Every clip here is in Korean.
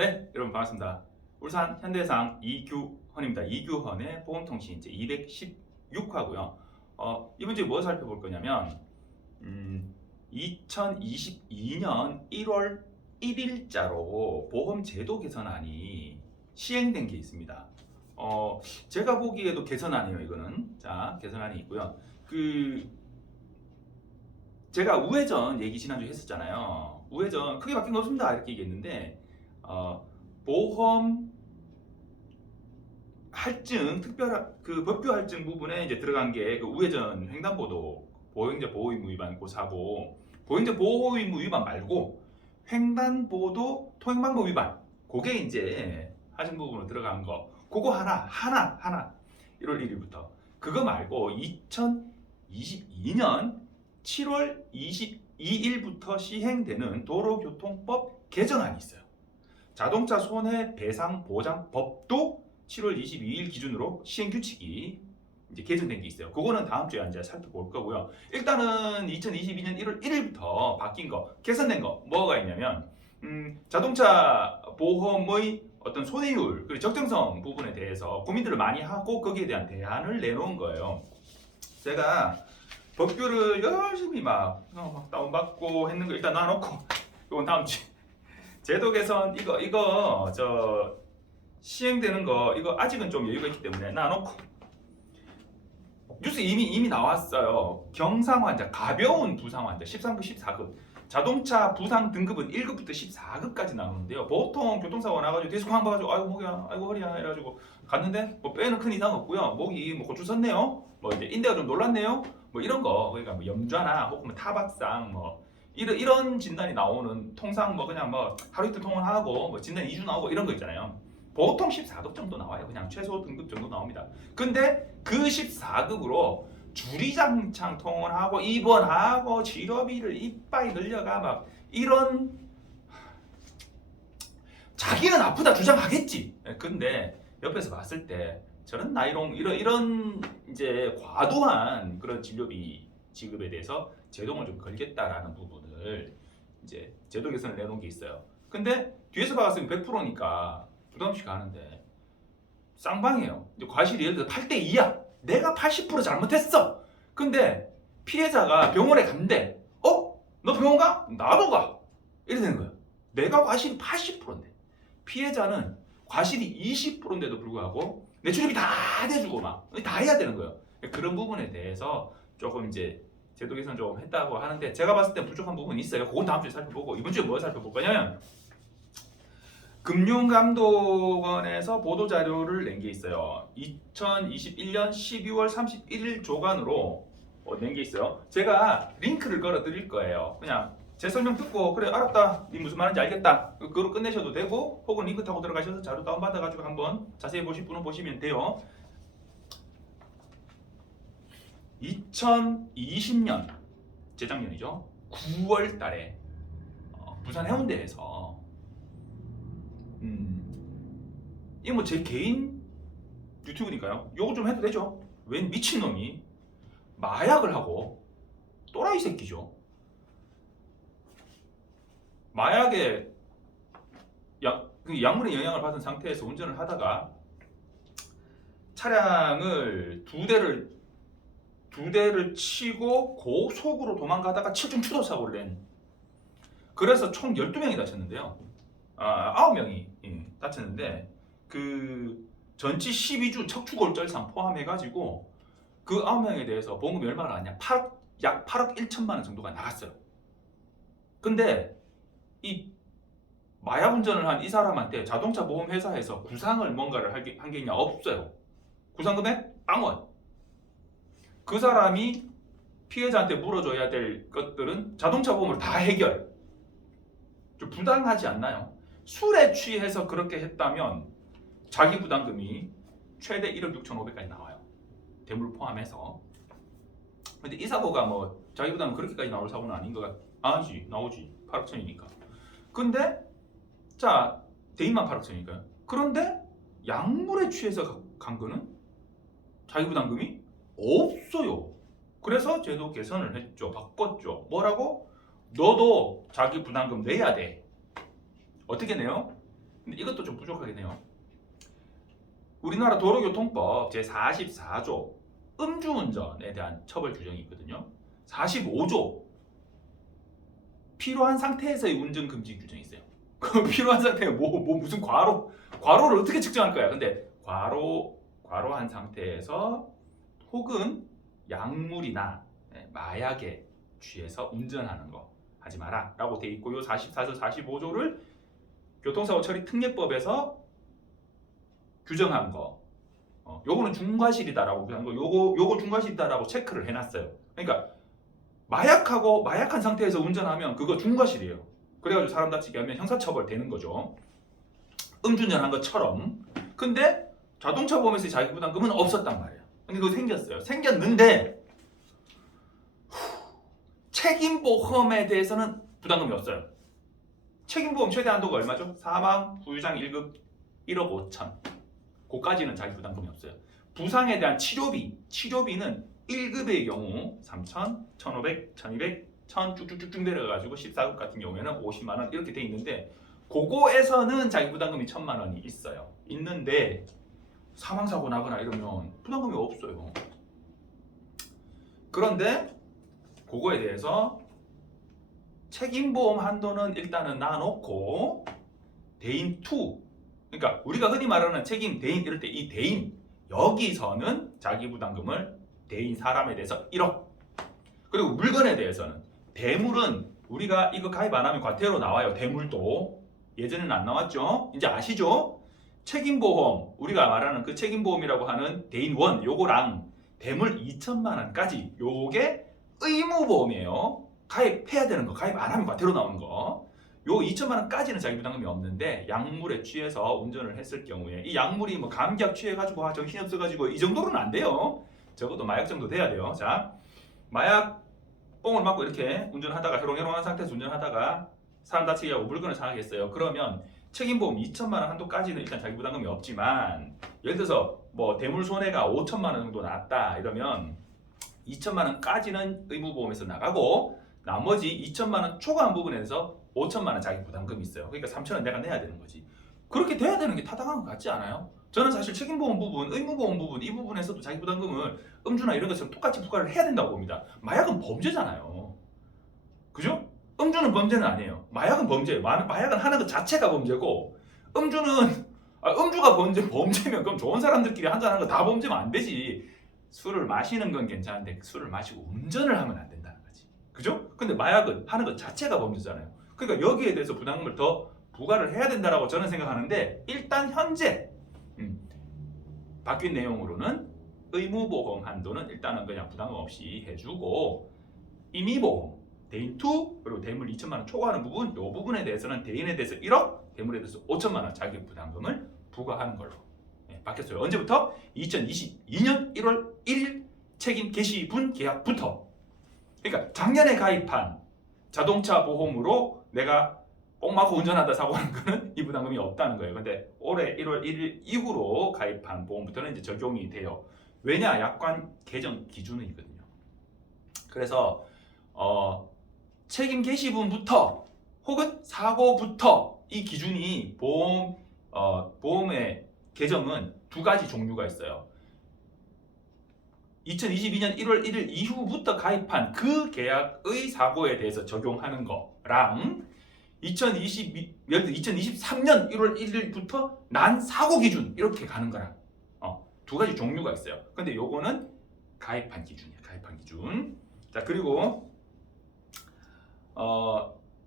네, 여러분 반갑습니다. 울산 현대해상 이규헌입니다. 이규헌의 보험통신 이제 216화고요. 이번 주에 뭐 살펴볼 거냐면 2022년 1월 1일자로 보험 제도 개선안이 시행된 게 있습니다. 제가 보기에도 개선안이에요, 이거는. 자, 개선안이 있고요. 제가 우회전 얘기 지난주에 했었잖아요. 우회전 크게 바뀐 거 없습니다. 이렇게 얘기했는데 보험 할증 그 법규 할증 부분에 이제 들어간 게 그 우회전 횡단보도 보행자 보호 의무 위반 고사고, 보행자 보호 의무 위반 말고 횡단보도 통행 방법 위반, 그게 이제 할증 부분으로 들어간 거, 그거 하나 1월 1일부터. 그거 말고 2022년 7월 22일부터 시행되는 도로교통법 개정안이 있어요. 자동차 손해배상보장법도 7월 22일 기준으로 시행규칙이 이제 개정된 게 있어요. 그거는 다음 주에 이제 살펴볼 거고요. 일단은 2022년 1월 1일부터 바뀐 거, 개선된 거 뭐가 있냐면 자동차 보험의 어떤 손해율 그리고 적정성 부분에 대해서 고민들을 많이 하고 거기에 대한 대안을 내놓은 거예요. 제가 법규를 열심히 막 다운받고 했는 거 일단 놔놓고, 이건 다음 주 제도 개선 이거 시행되는 거 이거 아직은 좀 여유가 있기 때문에 놔놓고, 뉴스 이미 나왔어요. 경상 환자, 가벼운 부상 환자 13급, 14급 자동차 부상 등급은 1급부터 14급까지 나오는데요. 보통 교통사고 나가지고 뒤에서 쾅 봐가지고 아이고 목이야, 아이고 허리야 이래가지고 갔는데 뭐 뼈에는 큰 이상 없고요. 목이 뭐 고추 섰네요. 뭐 이제 인대가 좀 놀랐네요. 뭐 이런 거, 그러니까 뭐 염좌나 혹은 뭐 타박상 뭐 이런 진단이 나오는, 통상 뭐 그냥 뭐 하루 이틀 통원하고 뭐 진단 2주 나오고 이런 거 있잖아요. 보통 14급 정도 나와요. 그냥 최소 등급 정도 나옵니다. 근데 그 14급으로 주리장창 통원하고 입원하고 치료비를 이빠이 늘려가 막 이런, 자기는 아프다 주장하겠지. 근데 옆에서 봤을 때 저런 나이롱 이런 이제 과도한 그런 진료비 지급에 대해서 제동을 좀 걸겠다라는 부분을 이제 제도 개선을 내놓은 게 있어요. 근데 뒤에서 봤으면 100%니까 부담 없이 가는데 쌍방이에요. 과실이 예를 들어 8대 2야. 내가 80% 잘못했어. 근데 피해자가 병원에 간대. 너 병원 가? 나도 가. 이래 되는 거야. 내가 과실이 80%인데 피해자는 과실이 20%인데도 불구하고 내 출입이 다 대주고 막 다 해야 되는 거예요. 그런 부분에 대해서 조금 이제 제도 개선 좀 했다고 하는데, 제가 봤을 때 부족한 부분이 있어요. 그건 다음 주에 살펴보고, 이번 주에 뭐 살펴볼 거냐면 금융감독원에서 보도자료를 낸 게 있어요. 2021년 12월 31일 조간으로 낸 게 있어요. 제가 링크를 걸어 드릴 거예요. 그냥 제 설명 듣고 그래 알았다, 네 무슨 말인지 알겠다, 그거로 끝내셔도 되고, 혹은 링크 타고 들어가셔서 자료 다운받아 가지고 한번 자세히 보실 분은 보시면 돼요. 2020년 재작년이죠. 9월 달에 부산 해운대에서 이거 뭐 제 개인 유튜브니까요. 요거 좀 해도 되죠. 웬 미친놈이 마약을 하고, 또라이 새끼죠. 마약에 약물의 영향을 받은 상태에서 운전을 하다가 차량을 두 대를 치고 고속으로 도망가다가 7중 추돌 사고를 낸. 그래서 총 12명이 다쳤는데요. 9명이 다쳤는데 그 전치 12주 척추골절상 포함해가지고 그 9명에 대해서 보험금이 얼마나 나왔냐? 약 8억 1천만 원 정도가 나갔어요. 근데 이 마약 운전을 한 이 사람한테 자동차 보험 회사에서 구상을 뭔가를 한 게 있냐? 없어요. 구상 금액 빵원. 그 사람이 피해자한테 물어줘야 될 것들은 자동차 보험으로 다 해결. 좀 부당하지 않나요? 술에 취해서 그렇게 했다면 자기 부담금이 최대 1억 6,500까지 나와요. 대물 포함해서. 근데 이 사고가 뭐 자기 부담금 그렇게까지 나올 사고는 아닌 것 아니지, 나오지. 8억 천이니까. 근데 자, 대인만 8억 천이니까요. 그런데 약물에 취해서 간 거는 자기 부담금이 없어요. 그래서 제도 개선을 했죠. 바꿨죠. 뭐라고? 너도 자기 부담금 내야 돼. 어떻게 내요? 근데 이것도 좀 부족하긴 해요. 우리나라 도로교통법 제44조 음주운전에 대한 처벌 규정이 있거든요. 45조 필요한 상태에서의 운전 금지 규정이 있어요. 그 필요한 상태에 무슨 과로를 어떻게 측정할 거야? 근데 과로한 상태에서 혹은 약물이나 마약에 취해서 운전하는 거 하지 마라 라고 돼 있고요. 44조 45조를 교통사고 처리 특례법에서 규정한 거, 요거는 중과실이다라고 규정한 거, 요거 중과실이다라고 체크를 해놨어요. 그러니까 마약한 상태에서 운전하면 그거 중과실이에요. 그래가지고 사람 다치게 하면 형사처벌 되는 거죠. 음주운전한 것처럼. 근데 자동차 보험에서의 자기부담금은 없었단 말이에요. 근데 그거 생겼어요. 생겼는데 책임보험에 대해서는 부담금이 없어요. 책임보험 최대 한도가 얼마죠? 사망, 후유장 1급 1억 5천. 그까지는 자기 부담금이 없어요. 부상에 대한 치료비는 1급의 경우 3천, 1,500, 1,200, 1,000 쭉쭉쭉 내려가지고 14급 같은 경우에는 50만 원 이렇게 돼 있는데 그거에서는 자기 부담금이 1,000만 원이 있어요. 있는데 사망사고 나거나 이러면 부담금이 없어요. 그런데 그거에 대해서 책임보험 한도는 일단은 놔놓고 대인 2, 그러니까 우리가 흔히 말하는 책임 대인 이럴 때 이 대인 여기서는 자기부담금을 대인 사람에 대해서 1억. 그리고 물건에 대해서는 대물은 우리가 이거 가입 안 하면 과태료 나와요. 대물도 예전에는 안 나왔죠. 이제 아시죠? 책임보험 우리가 말하는 그 책임보험이라고 하는 대인 1 요거랑 대물 2천만 원까지 요게 의무보험이에요. 가입해야 되는 거, 가입 안 하면 과태료 나오는 거. 요 2천만 원까지는 자기부담금이 없는데 약물에 취해서 운전을 했을 경우에 이 약물이 뭐 감기약 취해가지고 정신이 없어가지고 이 정도로는 안 돼요. 적어도 마약 정도 돼야 돼요. 자, 마약 뽕을 맞고 이렇게 운전하다가 해롱해롱한 상태에서 운전하다가 사람 다치게 하고 물건을 상하게 했어요. 그러면 책임보험 2천만 원 한도까지는 일단 자기부담금이 없지만 예를 들어서 뭐 대물 손해가 5천만 원 정도 났다 이러면 2천만 원까지는 의무보험에서 나가고 나머지 2천만 원 초과한 부분에서 5천만 원 자기 부담금이 있어요. 그러니까 3천 원 내가 내야 되는 거지. 그렇게 돼야 되는 게 타당한 것 같지 않아요? 저는 사실 책임보험 부분, 의무보험 부분 이 부분에서도 자기 부담금을 음주나 이런 것처럼 똑같이 부과를 해야 된다고 봅니다. 마약은 범죄잖아요. 그죠? 음주는 범죄는 아니에요. 마약은 범죄예요. 마약은 하는 것 자체가 범죄고 음주가 범죄면 그럼 좋은 사람들끼리 한잔하는 거 다 범죄면 안 되지. 술을 마시는 건 괜찮은데 술을 마시고 운전을 하면 안 된다는 거지. 그죠? 근데 마약은 하는 것 자체가 범죄잖아요. 그러니까 여기에 대해서 부담금을 더 부과를 해야 된다고 저는 생각하는데 일단 현재 바뀐 내용으로는 의무보험 한도는 일단은 그냥 부담금 없이 해주고 임의보험 대인 2 그리고 대물 2천만 원 초과하는 부분 이 부분에 대해서는 대인에 대해서 1억 대물에 대해서 5천만 원 자기 부담금을 부과하는 걸로 바뀌었어요. 언제부터? 2022년 1월 1일 책임 개시분 계약부터. 그러니까 작년에 가입한 자동차 보험으로 내가 뽕 맞고 운전하다 사고 난 거는 이 부담금이 없다는 거예요. 근데 올해 1월 1일 이후로 가입한 보험부터는 이제 적용이 돼요. 왜냐? 약관 개정 기준이 있거든요. 그래서 책임 개시분부터 혹은 사고부터 이 기준이 보험의 개정은 두 가지 종류가 있어요. 2022년 1월 1일 이후부터 가입한 그 계약의 사고에 대해서 적용하는 거랑 2023년 1월 1일부터 난 사고 기준 이렇게 가는 거랑 두 가지 종류가 있어요. 근데 요거는 가입한 기준이에요. 가입한 기준. 자, 그리고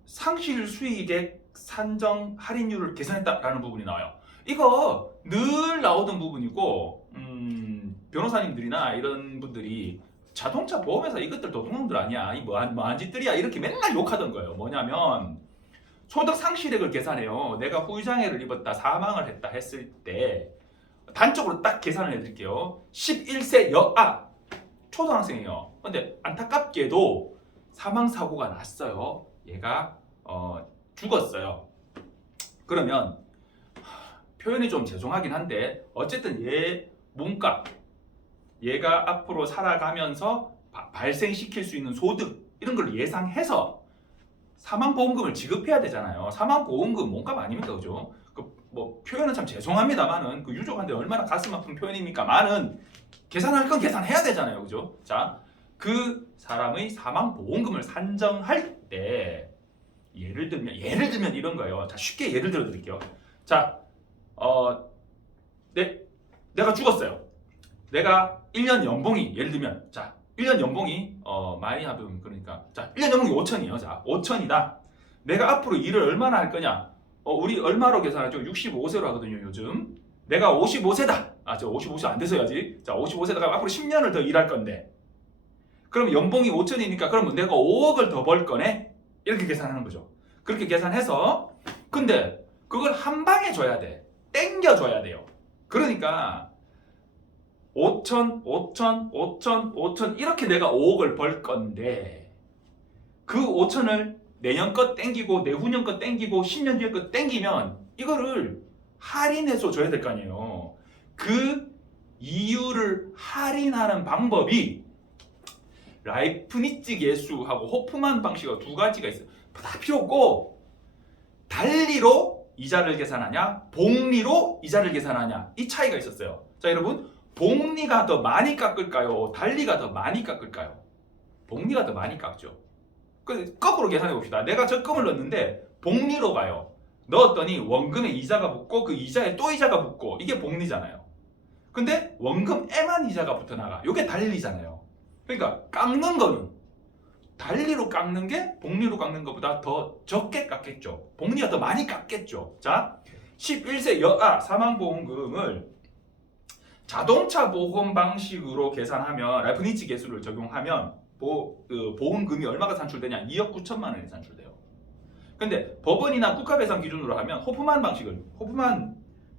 상실 수익액 산정 할인율을 계산했다라는 부분이 나와요. 이거 늘 나오던 부분이고 변호사님들이나 이런 분들이 자동차 보험회사 이것들 도둑놈들 아니야 이 뭐한 짓들이야 이렇게 맨날 욕하던 거예요. 뭐냐면 소득 상실액을 계산해요. 내가 후유장애를 입었다 사망을 했다 했을 때 단적으로 딱 계산을 해드릴게요. 11세 여아 초등학생이에요. 근데 안타깝게도 사망사고가 났어요. 얘가 죽었어요. 그러면 표현이 좀 죄송하긴 한데 어쨌든 얘 몸값 얘가 앞으로 살아가면서 발생시킬 수 있는 소득 이런 걸 예상해서 사망보험금을 지급해야 되잖아요. 사망보험금 몸값 아닙니까? 그죠? 그 뭐 표현은 참 죄송합니다만은 그 유족한테 얼마나 가슴 아픈 표현입니까만은 계산할 건 계산해야 되잖아요, 그죠? 자, 그 사람의 사망 보험금을 산정할 때 예를 들면 이런 거예요. 자, 쉽게 예를 들어 드릴게요. 자, 내가 죽었어요. 내가 1년 연봉이 예를 들면 자, 1년 연봉이 많이 하면 그러니까 자, 1년 연봉이 5천이에요. 자, 5천이다. 내가 앞으로 일을 얼마나 할 거냐? 우리 얼마로 계산하죠? 65세로 하거든요, 요즘. 내가 55세다. 저 55세 안 돼서 해야지. 자, 55세다가 앞으로 10년을 더 일할 건데. 그럼 연봉이 5천이니까 그러면 내가 5억을 더 벌 거네? 이렇게 계산하는 거죠. 그렇게 계산해서 근데 그걸 한 방에 줘야 돼. 땡겨 줘야 돼요. 그러니까 5천, 5천, 5천, 5천 이렇게 내가 5억을 벌 건데 그 5천을 내년 것 땡기고 내후년 것 땡기고 10년 뒤에 것 땡기면 이거를 할인해서 줘야 될 거 아니에요. 그 이유를 할인하는 방법이 라이프니츠 계수하고 호프만 방식하고 두 가지가 있어요. 다 필요 없고 달리로 이자를 계산하냐 복리로 이자를 계산하냐 이 차이가 있었어요. 자, 여러분 복리가 더 많이 깎을까요? 달리가 더 많이 깎을까요? 복리가 더 많이 깎죠. 거꾸로 계산해 봅시다. 내가 적금을 넣었는데 복리로 가요. 넣었더니 원금에 이자가 붙고 그 이자에 또 이자가 붙고 이게 복리잖아요. 근데 원금에만 이자가 붙어 나가. 이게 달리잖아요. 그러니까 깎는 거는 달리로 깎는 게 복리로 깎는 것보다 더 적게 깎겠죠. 복리가 더 많이 깎겠죠. 자, 11세 여아 사망보험금을 자동차 보험 방식으로 계산하면 라이프니츠 계수를 적용하면 보험금이 얼마가 산출되냐? 2억 9천만 원이 산출돼요. 근데 법원이나 국가배상 기준으로 하면 호프만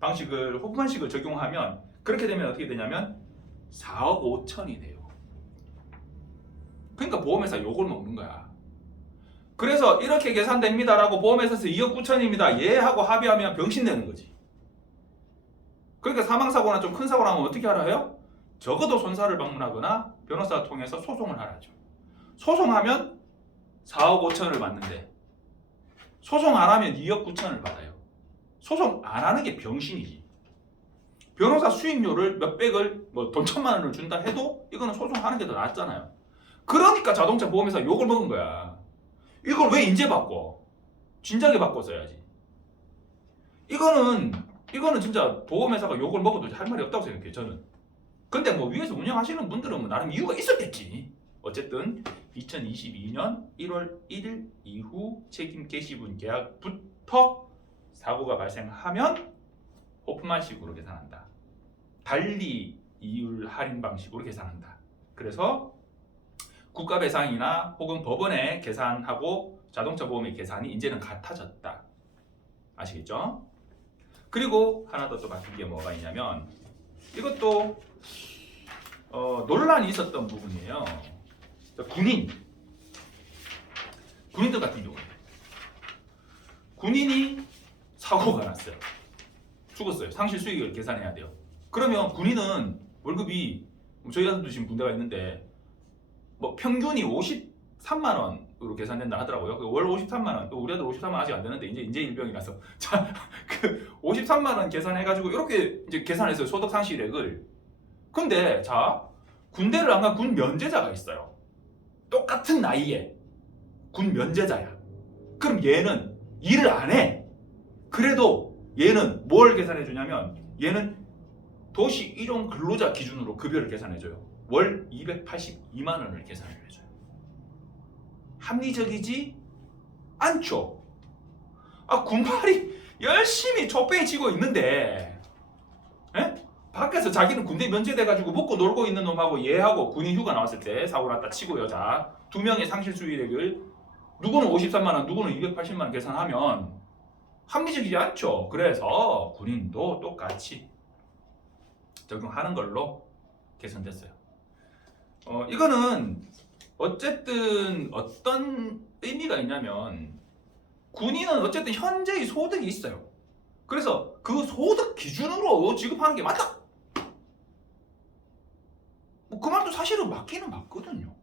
호프만식을 적용하면 그렇게 되면 어떻게 되냐면 4억 5천이 돼요. 그러니까 보험회사 욕을 먹는 거야. 그래서 이렇게 계산됩니다라고 보험회사에서 2억 9천입니다. 예 하고 합의하면 병신되는 거지. 그러니까 사망사고나 좀 큰 사고 나면 어떻게 하라 해요? 적어도 손사를 방문하거나 변호사 통해서 소송을 하라죠. 소송하면 4억 5천을 받는데 소송 안 하면 2억 9천을 받아요. 소송 안 하는 게 병신이지. 변호사 수임료를 몇백을 돈 1,000만 원을 준다 해도 이거는 소송하는 게 더 낫잖아요. 그러니까 자동차 보험회사 욕을 먹은 거야. 이걸 왜 인제 바꿔? 진작에 바꿨어야지. 이거는 진짜 보험회사가 욕을 먹어도 할 말이 없다고 생각해요, 저는. 근데 뭐 위에서 운영하시는 분들은 뭐 나름 이유가 있었겠지. 어쨌든 2022년 1월 1일 이후 책임 개시분 계약부터 사고가 발생하면 호프만식으로 계산한다. 달리 이율 할인 방식으로 계산한다. 그래서 국가배상이나 혹은 법원의 계산하고 자동차 보험의 계산이 이제는 같아졌다. 아시겠죠? 그리고 하나 더 또 바뀐 게 뭐가 있냐면 이것도 논란이 있었던 부분이에요. 군인들 같은 경우에 군인이 사고가 났어요. 죽었어요. 상실 수익을 계산해야 돼요. 그러면 군인은 월급이 저희 아들도 지금 군대가 있는데 뭐 평균이 53만 원으로 계산된다 하더라고요. 월 53만 원. 우리 아들 53만 원 아직 안 되는데 이제 일병이라서 자, 그 53만 원 계산해가지고 이렇게 이제 계산했어요. 소득 상실액을. 근데 자, 군대를 안 간 군 면제자가 있어요. 똑같은 나이에 군 면제자야. 그럼 얘는 일을 안 해. 그래도 얘는 뭘 계산해 주냐면 얘는 도시 일용 근로자 기준으로 급여를 계산해 줘요. 월 282만 원을 계산을 해줘요. 합리적이지 않죠. 군팔이 열심히 족뱅이 치고 있는데 밖에서 자기는 군대 면제돼가지고 먹고 놀고 있는 놈하고 얘하고 군인 휴가 나왔을 때 사고 났다 치고요. 자, 두 명의 상실 수익액을 누구는 53만 원, 누구는 280만 원 계산하면 합리적이지 않죠. 그래서 군인도 똑같이 적용하는 걸로 개선됐어요. 이거는 어쨌든 어떤 의미가 있냐면 군인은 어쨌든 현재의 소득이 있어요. 그래서 그 소득 기준으로 지급하는 게 맞다. 그 말도 사실은 맞기는 맞거든요.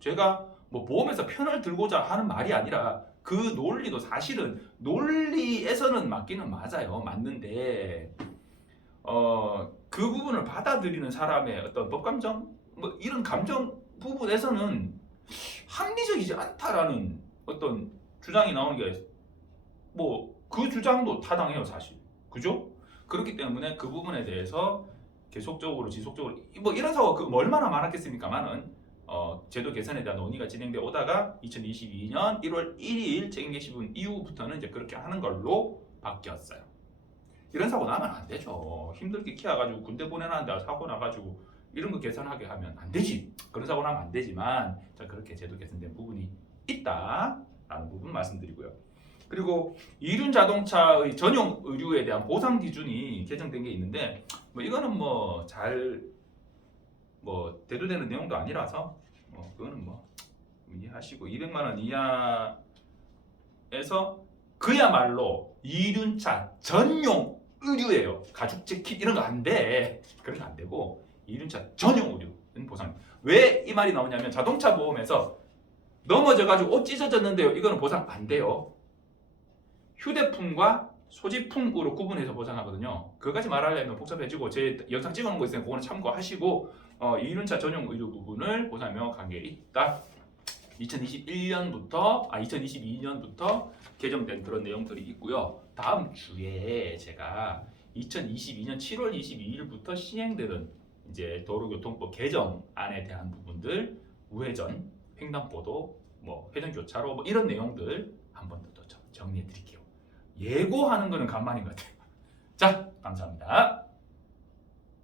제가 뭐 보험회사 편을 들고자 하는 말이 아니라 그 논리도 사실은 논리에서는 맞기는 맞는데 그 부분을 받아들이는 사람의 어떤 법감정 뭐 이런 감정 부분에서는 합리적이지 않다라는 어떤 주장이 나오는 게 뭐 그 주장도 타당해요 사실. 그죠? 그렇기 때문에 그 부분에 대해서 계속적으로 지속적으로 뭐 이런 사고가 뭐 얼마나 많았겠습니까만은 제도 개선에 대한 논의가 진행돼 오다가 2022년 1월 1일 책임 게시문 이후부터는 이제 그렇게 하는 걸로 바뀌었어요. 이런 사고 나면 안 되죠. 힘들게 키워가지고 군대 보내놨는데 사고 나가지고 이런 거 개선하게 하면 안 되지. 그런 사고 나면 안 되지만 자, 그렇게 제도 개선된 부분이 있다라는 부분 말씀드리고요. 그리고 이륜 자동차의 전용 의류에 대한 보상 기준이 개정된 게 있는데 뭐 이거는 뭐 잘 뭐 대두되는 내용도 아니라서 그거는 뭐 이해하시고 200만 원 이하에서 그야말로 이륜차 전용 의류예요. 가죽 재킷 이런 거 안 돼. 그런 거 안 되고 이륜차 전용 의류는 보상. 왜 이 말이 나오냐면 자동차 보험에서 넘어져가지고 옷 찢어졌는데요. 이거는 보상 안 돼요. 휴대품과 소지품으로 구분해서 보상하거든요. 그거까지 말하려면 복잡해지고 제 영상 찍어놓은 거 있으면 그거는 참고하시고 이륜차 전용 의류 부분을 보상 명확하게 있다. 2022년부터 개정된 그런 내용들이 있고요. 다음 주에 제가 2022년 7월 22일부터 시행되는 이제 도로교통법 개정안에 대한 부분들, 우회전, 횡단보도, 뭐 회전교차로 뭐 이런 내용들 한 번 더 정리해 드릴게요. 예고하는 거는 간만인 것 같아요. 자, 감사합니다.